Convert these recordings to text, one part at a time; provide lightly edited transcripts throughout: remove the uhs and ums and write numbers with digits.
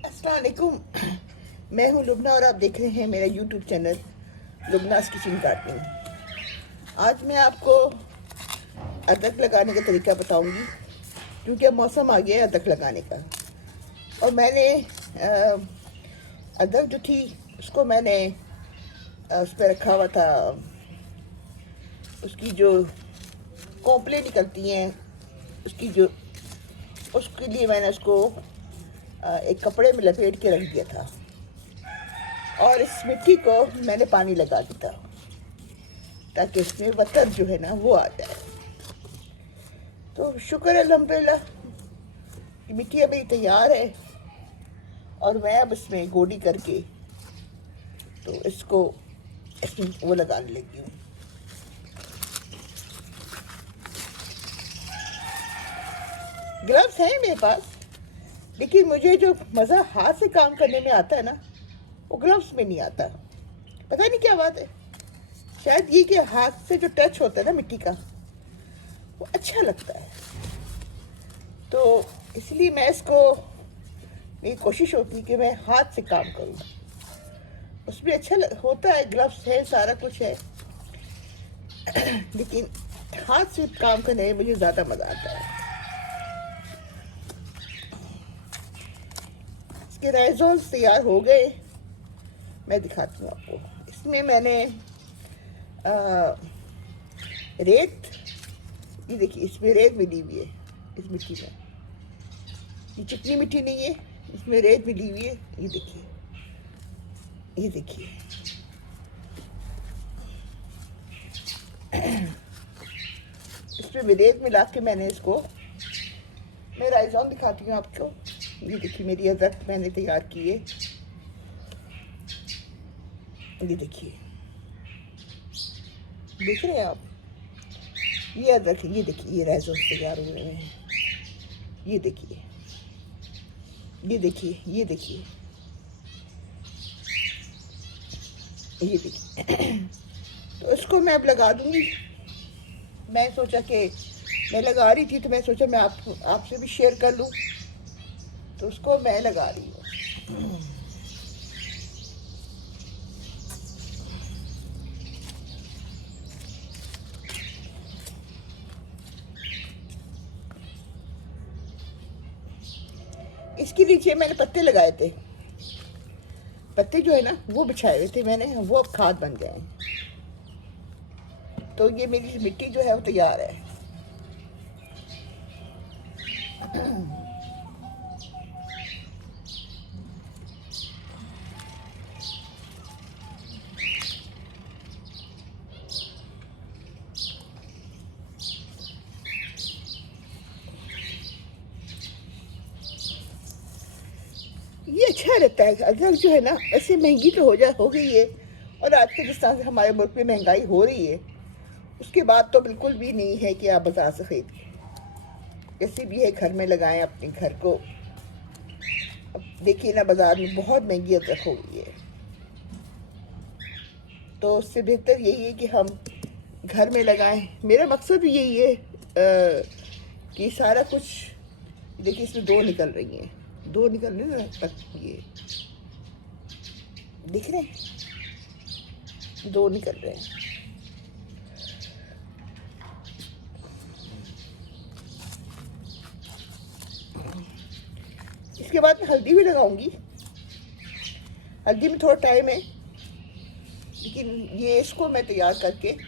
अस्सलाम वालेकुम। मैं हूं लुबना और आप देख रहे हैं मेरा यूट्यूब चैनल लुबनास किचन गार्डनिंग। आज मैं आपको अदरक लगाने का तरीका बताऊंगी, क्योंकि अब मौसम आ गया है अदरक लगाने का। और मैंने अदरक जो थी उसको मैंने उस पर रखा हुआ था। उसकी जो कोपलें निकलती हैं उसके लिए मैंने उसको एक कपड़े में लपेट के रख दिया था, और इस मिट्टी को मैंने पानी लगा दिया था ताकि इसमें वतन जो है ना वो आ जाए। तो शुक्र है अल्हम्दुलिल्लाह कि मिट्टी अभी तैयार है, और मैं अब इसमें गोडी करके तो इसको इसमें वो लगाने लगी हूँ। ग्लव्स हैं मेरे पास, लेकिन मुझे जो मज़ा हाथ से काम करने में आता है ना वो ग्लव्स में नहीं आता। पता नहीं क्या बात है, शायद ये कि हाथ से जो टच होता है ना मिट्टी का वो अच्छा लगता है। तो इसलिए मैं इसको, मेरी कोशिश होती है कि मैं हाथ से काम करूँ, उसमें अच्छा होता है। ग्लव्स है, सारा कुछ है, लेकिन हाथ से काम करने में मुझे ज़्यादा मज़ा आता है। इसके रेजोल्स तैयार हो गए, मैं दिखाती हूँ आपको। इसमें मैंने रेत, ये देखिए इसमें रेत मिली हुई है इस मिट्टी में। ये चिकनी मिट्टी नहीं है, इसमें रेत मिली हुई है। ये देखिए, ये देखिए इसमें भी रेत मिला के मैंने इसको, मैं राइजॉन दिखाती हूँ आपको। ये देखिए मेरी अदरक मैंने तैयार की है। ये देखिए, देख रहे हैं आप, ये अदरक, ये देखिए ये राइजॉन तैयार हुए हैं। ये देखिए, ये देखिए, ये देखिए, ये देखिए। तो इसको मैं अब लगा दूंगी। मैं सोचा कि मैं लगा रही थी तो मैं सोचा मैं आपसे भी शेयर कर लूँ, तो उसको मैं लगा रही हूँ। इसके नीचे मैंने पत्ते लगाए थे, पत्ते जो है ना वो बिछाए हुए थे मैंने, वो अब खाद बन गए। तो ये मेरी मिट्टी जो है वो तैयार है। ये अच्छा रहता है। अदरक जो है ना ऐसे महंगी तो हो गई है, और आज के जिस तरह से हमारे मुल्क में महंगाई हो रही है, उसके बाद तो बिल्कुल भी नहीं है कि आप बाजार से खरीद के, जैसे भी है घर में लगाएं अपने घर को। अब देखिए ना, बाजार में बहुत महंगी अदरक हो गई है, तो उससे बेहतर यही है कि हम घर में लगाएं। मेरा मकसद भी यही है कि सारा कुछ, देखिए इसमें दो निकल रही हैं, दो निकल रही है तक, ये दिख रहे हैं, दो निकल रहे हैं। इसके बाद मैं हल्दी भी लगाऊंगी। हल्दी में थोड़ा टाइम है, लेकिन ये इसको मैं तैयार करके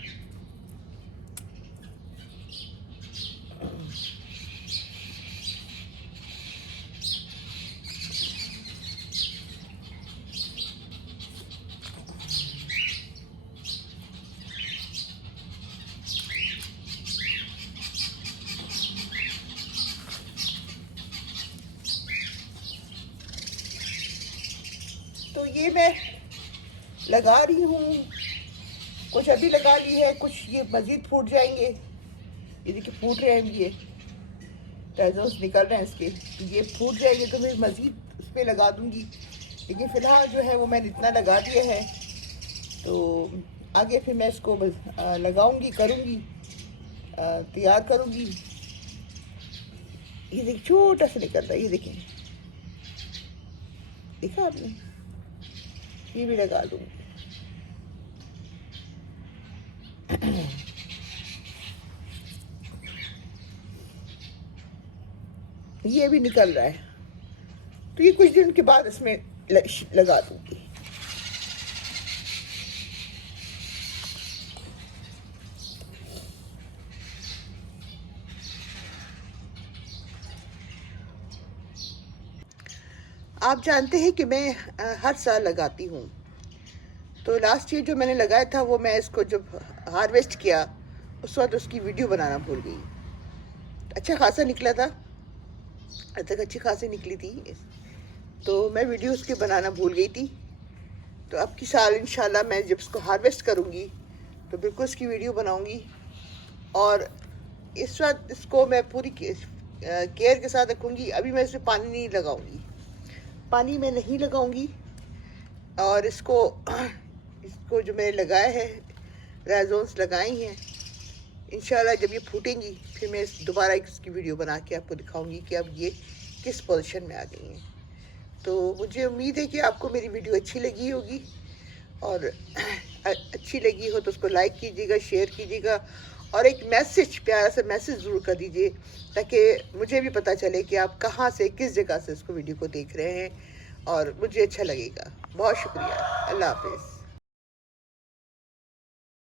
तो ये मैं लगा रही हूँ। कुछ अभी लगा ली है, कुछ ये मज़ीद फूट जाएंगे। ये देखिए फूट रहे हैं, ये टाइजोस निकल रहे हैं इसके, तो ये फूट जाएंगे तो मैं मज़ीद उस पर लगा दूँगी। लेकिन फ़िलहाल जो है वो मैंने इतना लगा दिया है, तो आगे फिर मैं इसको लगाऊंगी, करूँगी, तैयार करूँगी। ये देखिए छोटा सा निकल रहा है, ये देखें, देखा आपने, ये भी लगा दूंगी। ये भी निकल रहा है, तो ये कुछ दिन के बाद इसमें लगा दूंगी। आप जानते हैं कि मैं हर साल लगाती हूँ। तो लास्ट ईयर जो मैंने लगाया था वो मैं इसको जब हार्वेस्ट किया उस वक्त उसकी वीडियो बनाना भूल गई। अच्छा खासा निकला था, अब तक अच्छी खासी निकली थी, तो मैं वीडियो उसके बनाना भूल गई थी। तो अब की साल इंशाल्लाह मैं जब इसको हार्वेस्ट करूँगी तो बिल्कुल इसकी वीडियो बनाऊँगी। और इस वक्त इसको मैं पूरी केयर के साथ रखूँगी। अभी मैं इसमें पानी नहीं लगाऊँगी, पानी मैं नहीं लगाऊँगी। और इसको जो मैंने लगाया है, राइजोन्स लगाई हैं, इंशाल्लाह जब ये फूटेंगी फिर मैं दोबारा इसकी वीडियो बना के आपको दिखाऊंगी कि अब ये किस पोजीशन में आ गई हैं। तो मुझे उम्मीद है कि आपको मेरी वीडियो अच्छी लगी होगी, और अच्छी लगी हो तो उसको लाइक कीजिएगा, शेयर कीजिएगा, और एक मैसेज, प्यारा सा मैसेज ज़रूर कर दीजिए ताकि मुझे भी पता चले कि आप कहाँ से, किस जगह से इसको वीडियो को देख रहे हैं, और मुझे अच्छा लगेगा। बहुत शुक्रिया। अल्लाह हाफिज़।